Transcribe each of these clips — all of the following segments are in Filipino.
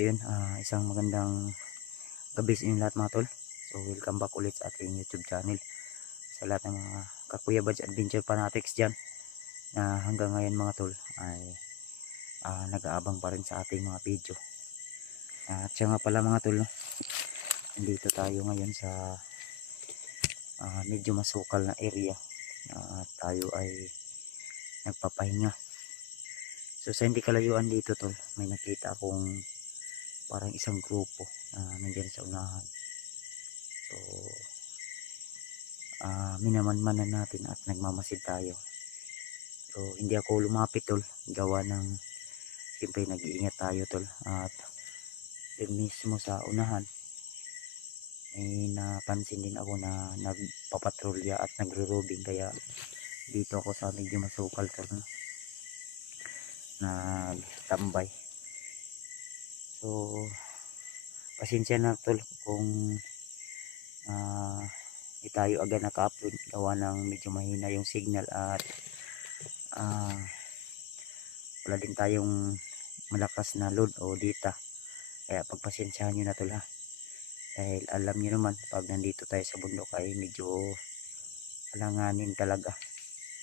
So yun, isang magandang gabi sa inyo lahat mga tol. So welcome back ulit sa ating YouTube channel. Sa lahat ng mga Kakuya Buds Adventure Fanatics dyan na hanggang ngayon mga tol ay nag-aabang pa rin sa ating mga video. At siya nga pala mga tol, no? Nandito tayo ngayon sa medyo masukal na area. Tayo ay nagpapahinga. So sa hindi kalayuan dito tol, may nakita akong parang isang grupo na nandyan sa unahan. So minamanmanan natin at nagmamasid tayo. So hindi ako lumapit tol, gawa ng siyempre nag-iingat tayo tol. At din mismo sa unahan may napansin din ako na nagpapatrolya at nagro-robing, kaya dito ako sa medyo masukal tol, no? Nagtambay. So pasensya na tol kung di tayo agad naka-upload gawa ng medyo mahina yung signal at wala din tayong malakas na load o data, kaya pagpasensyahan nyo na tol ha. Dahil alam nyo naman pag nandito tayo sa bundok ay medyo alanganin talaga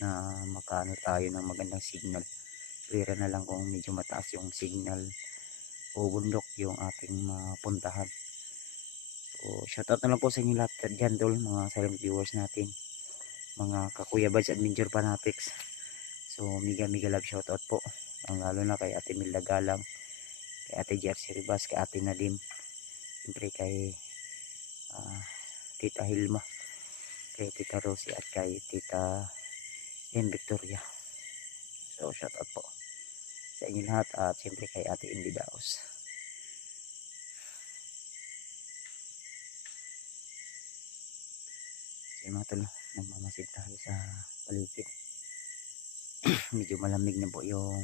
na makaano tayo ng magandang signal. Pwera na lang kung medyo mataas yung signal o bundok yung ating mapuntahan. So shoutout na lang po sa inyo lahat dyan tol, mga silent viewers natin, mga Kakuya Buds Adventure Fanatics. So mega love shoutout po, ang lalo na kay Ate Milda Galang, kay Ate Jersey Ribas, kay Ate Nadim, siyempre kay Tita Hilma, kay Tita Rosie at kay Tita Yen Victoria. So shoutout po sa inyo lahat at siyempre kay Ate Indi Daos. So mga tol, nagmamasid tayo sa paligid. Medyo malamig na po yung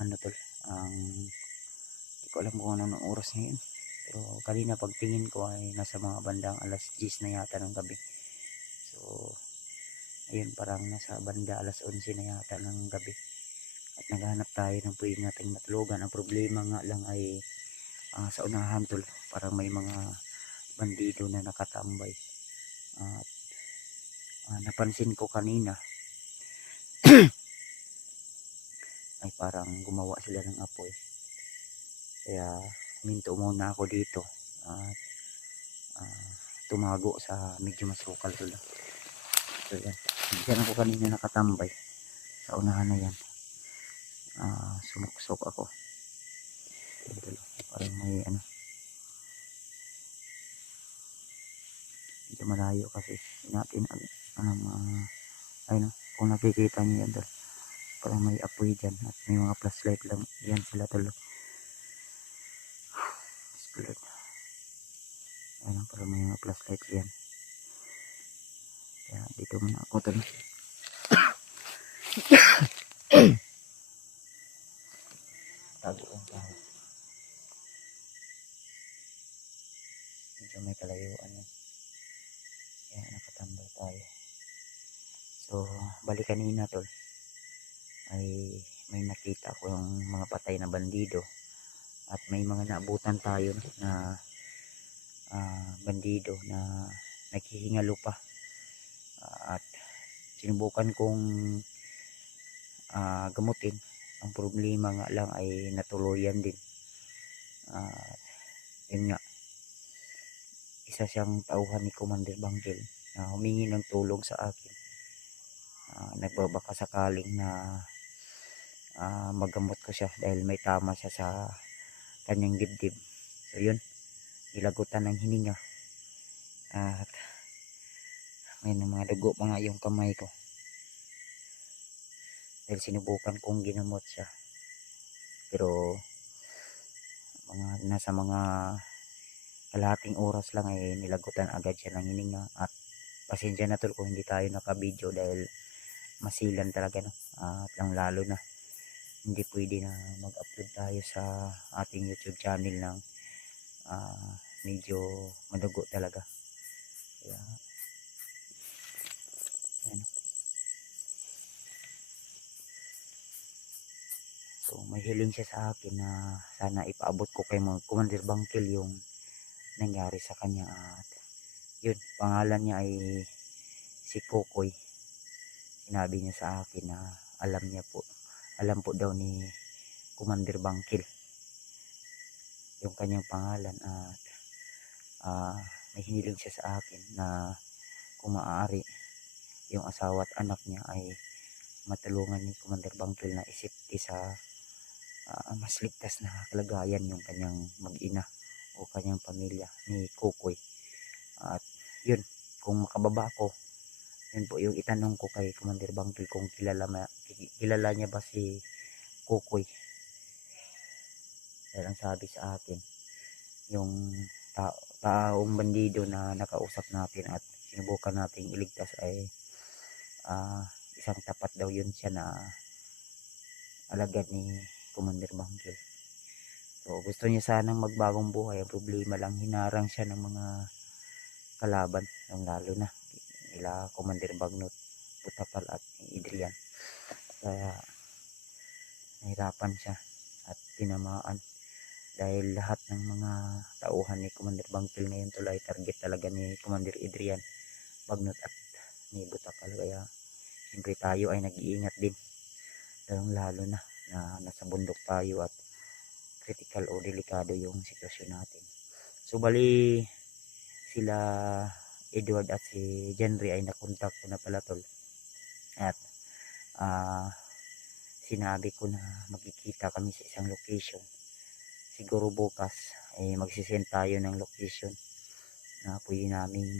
ano tol, hindi ko alam kung anong oras ngayon, pero kanina pagtingin ko ay nasa mga bandang alas 10 na yata ng gabi. So ayun, parang nasa banda alas 11 na yata ng gabi at naghanap tayo ng pwede nating matulugan. Ang problema nga lang ay sa unahan tol, parang may mga bandido na nakatambay at napansin ko kanina ay parang gumawa sila ng apoy, kaya minto muna ako dito at tumago sa medyo masukal tol. So yan, diyan ako kanina nakatambay sa unahan na yan. Sumuksok ako, parang may medyo malayo kasi natin ayun, kung nakikita nyo yan tol, parang may apoy dyan at may mga flashlight lang yan sila tol. Ayun, parang may mga flashlight yan, kaya dito muna ako tol. Tago lang tayo, medyo may kalayuan yan, kaya nakatambay tayo. So balik kanina tol ay may nakita ko yung mga patay na bandido at may mga naabutan tayo na bandido na naghihingalo pa, at sinubukan kong gamutin. Ang problema nga lang ay natuluyan din. Yun nga, isa siyang tauhan ni Commander Banggel na humingi ng tulong sa akin. Nagbabaka sakaling na magamot ko siya dahil may tama siya sa kanyang dibdib. So yun, nilagutan ng hininga at may mga dugo pa nga yung kamay ko dahil sinubukan kong ginamot siya, pero nasa mga kalahating oras lang ay nilagutan agad siya ng hininga. At pasensya na tol kung hindi tayo naka-video dahil masilan talaga, no? At lang lalo na hindi pwede na mag-upload tayo sa ating YouTube channel ng medyo madugo talaga. Kaya ayun. So may naghiling siya sa akin na sana ipaabot ko kay Commander Bangkil yung nangyari sa kanya. At yun, pangalan niya ay si Kokoy. Sinabi niya sa akin na alam po daw ni Commander Bangkil yung kanyang pangalan. At may hiniling siya sa akin na kung maaari yung asawa at anak niya ay matulungan ni Commander Bangkil na isipti sa mas ligtas na kalagayan yung kanyang mag-ina o kanyang pamilya ni Kokoy. At yun, kung makababa ko, yun po yung itanong ko kay Commander Bangkil kung kilala niya ba si Kokoy. Dahil ang sabi sa akin, yung taong bandido na nakausap natin at sinubukan nating iligtas ay isang tapat daw yun siya na alagad ni Commander Bangkil. So gusto niya sanang magbagong buhay. Ang problema lang, hinarang siya ng mga kalaban, lalo na nila Commander Bagnot, Butapal at Adrian. Kaya nahirapan siya at tinamaan dahil lahat ng mga tauhan ni Commander Bangkil ngayon tulay target talaga ni Commander Adrian Bagnot at ni Butapal. Kaya siyempre tayo ay nag-iingat din, lalo na nasa bundok tayo at critical o delikado yung sitwasyon natin. So bali sila Edward at si Jenry ay nakontak ko na pala tol, at sinabi ko na magkikita kami sa isang location. Siguro bukas ay magsisend tayo ng location na pwede naming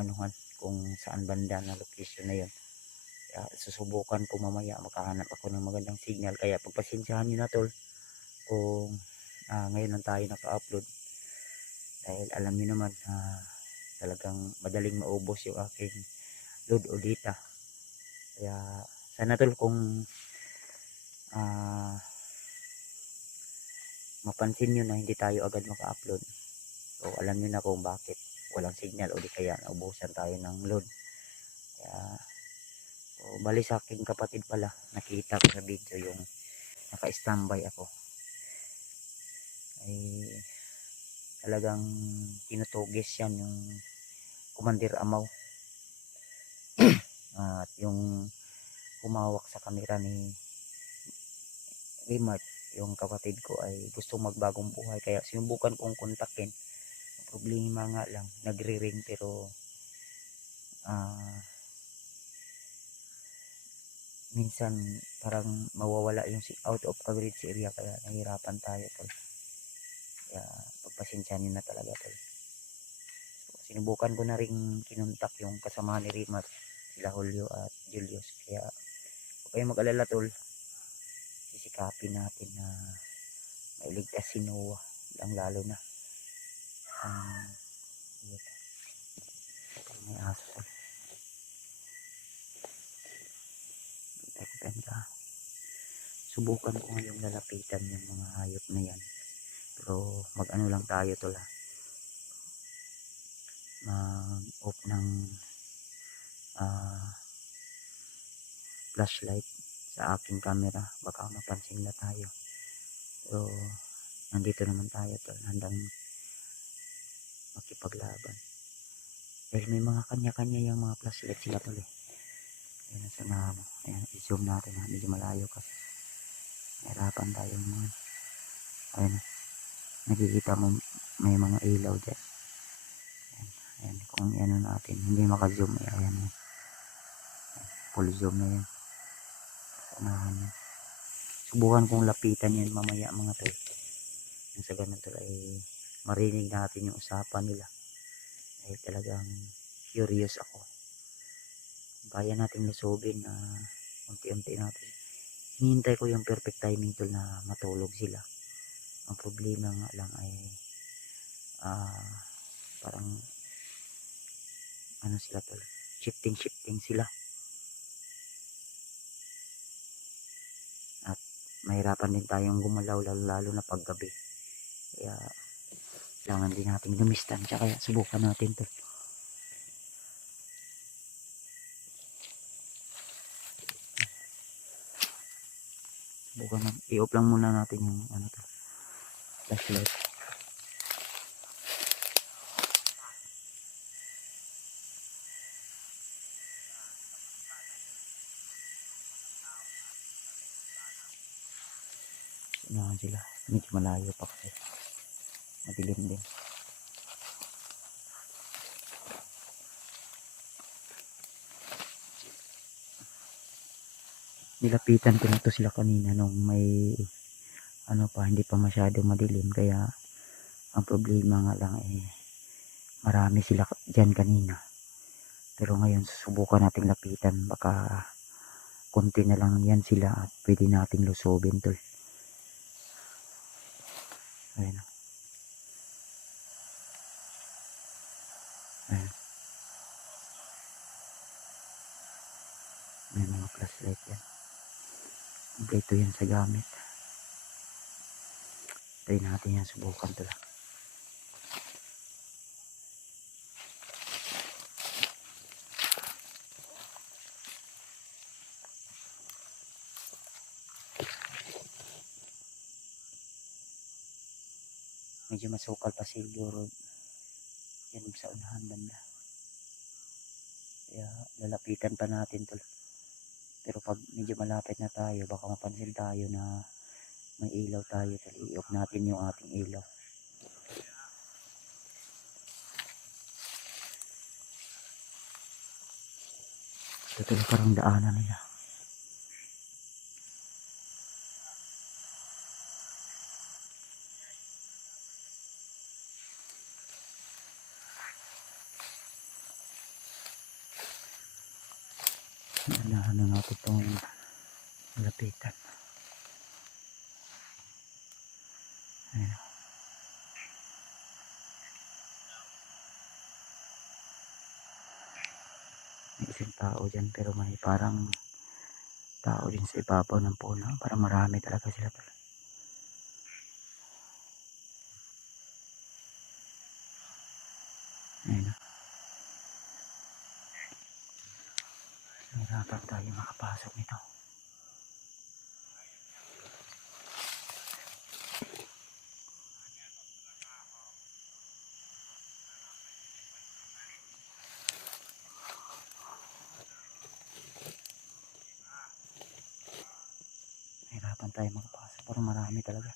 manuhan kung saan banda na location na yun. Susubukan ko mamaya, makahanap ako ng magandang signal. Kaya pagpasensyahan nyo na tol kung ngayon lang tayo naka-upload, dahil alam niyo naman talagang madaling maubos yung aking load o data. Kaya sana tol kung mapansin nyo na hindi tayo agad maka-upload, so alam niyo na kung bakit walang signal o di kaya naubusan tayo ng load. Kaya bali sa aking kapatid pala, nakita ko sa video yung naka-standby ako, ay talagang tinutugis yan yung Commander Amaw. At yung humawak sa camera ni Rimart, yung kapatid ko, ay gustong magbagong buhay. Kaya sinubukan kong kontakin. Problema nga lang, nagre-ring pero minsan parang mawawala yung out of coverage area, kaya nahirapan tayo tol. Kaya pagpasensya nyo na talaga tol. So, sinubukan ko na rin kinontak yung kasama ni Rimar, sila Julio at Julius. Kaya huwag kayong mag-alala tol, sisikapin natin na mailigtas si Noah, lalo na may aso tol. Subukan ko ngayong lalapitan yung mga hayop na yan, pero mag-ano lang tayo tol, mag-off ng flashlight sa aking camera, baka mapansin na tayo. Pero nandito naman tayo tol, handang makipaglaban dahil may mga kanya-kanya yung mga flashlight sila tol eh. Ayan, sana ayan, i-zoom natin medyo malayo kasi nahirapan tayo naman. Ayan, nakikita mo may mga ilaw dyan. Ayan, kung ano natin hindi maka-zoom, ayan, full zoom na yan. Subukan kong lapitan yan mamaya mga tol, sa ganun tol ay marinig natin yung usapan nila. Dahil talagang curious ako, kaya natin lusubin na unti-unti natin. Hinihintay ko yung perfect timing tol na matulog sila. Ang problema nga lang ay parang ano sila tol, shifting sila, at mahirapan din tayong gumalaw lalo na paggabi. Kaya kailangan din natin dumistansya, kaya subukan natin tol. i-off lang muna natin yung ano to, flashlight. Unahan sila, medyo malayo pa kasi madilim din. Nilapitan ko na to sila kanina nung may ano pa, hindi pa masyadong madilim, kaya ang problema nga lang marami sila dyan kanina. Pero ngayon susubukan nating lapitan, baka konti na lang yan sila at pwede nating lusobin tol. Ayan. Ayan. May mga flashlight yan. Kompleto yan sa gamit. Try natin yan, subukan tol. Medyo masukal pa siguro yan sa unahan banda, kaya lalapitan pa natin tol. Pero pag medyo malapit na tayo, baka mapansin tayo na may ilaw tayo tol. I-off natin yung ating ilaw. Ito tol, parang daanan nila. Unahan na natin itong lapitan. Ayan. May isang tao dyan, pero may parang tao din sa ibabaw ng puno. Parang marami talaga sila tol. Ayan. Mahirapan tayo makapasok nito. Mahirapan tayo makapasok, parang marami talaga.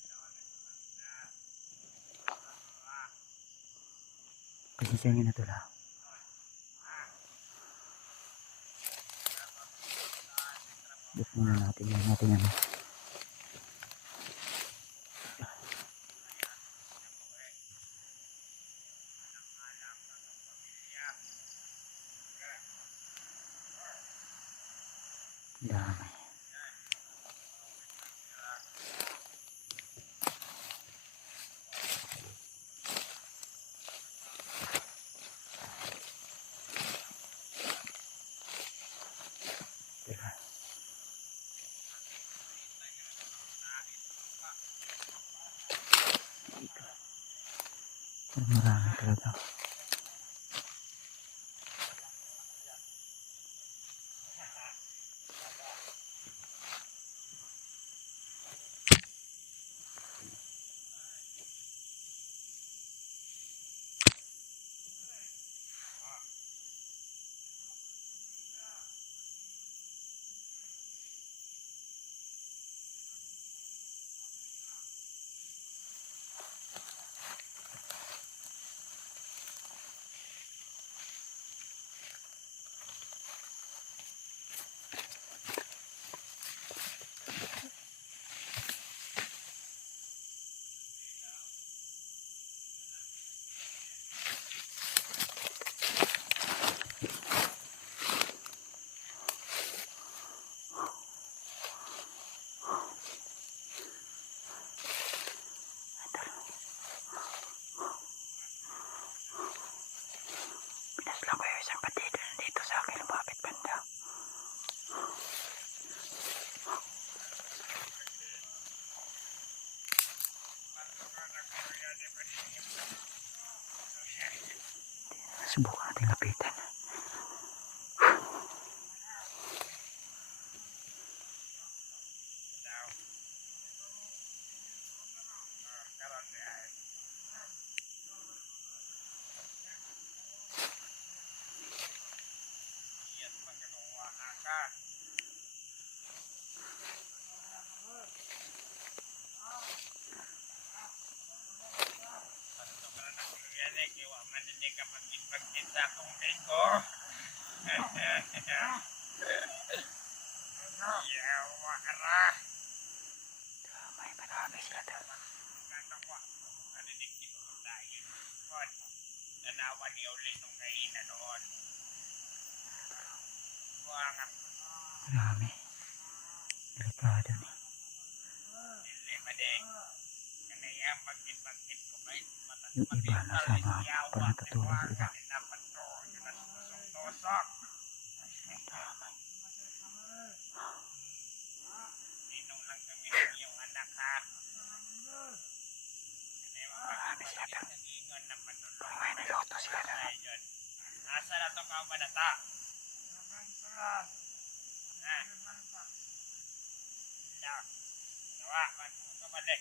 Kasi siya nga na tol ha. Dito muna natin yan, natin ano. Dami. Teka. Dito. Parang marami talaga. Pinaslang ko yung isang patida dito sa akin, lumapit banda. Subukan natin lapitan. Hindi ka magkit sa akong ko. Yawa ka ra. May marami sila doon. Nanawa. Narinig ko tayo. Nanawa niya ulit nung kaina noon. Buwangan. Marami. Delikado ni. Dili madeng. Kanaya magkit ko kayo. Yung iba nasama pa natutulog sa iba. Tusok. Ninong lang kami ng iyong anak ha. Marami sila doon. Ingon na patulog. May niloto sila doon. Asa na to ka banata? Ha? No. Nawa, man. Kabalik.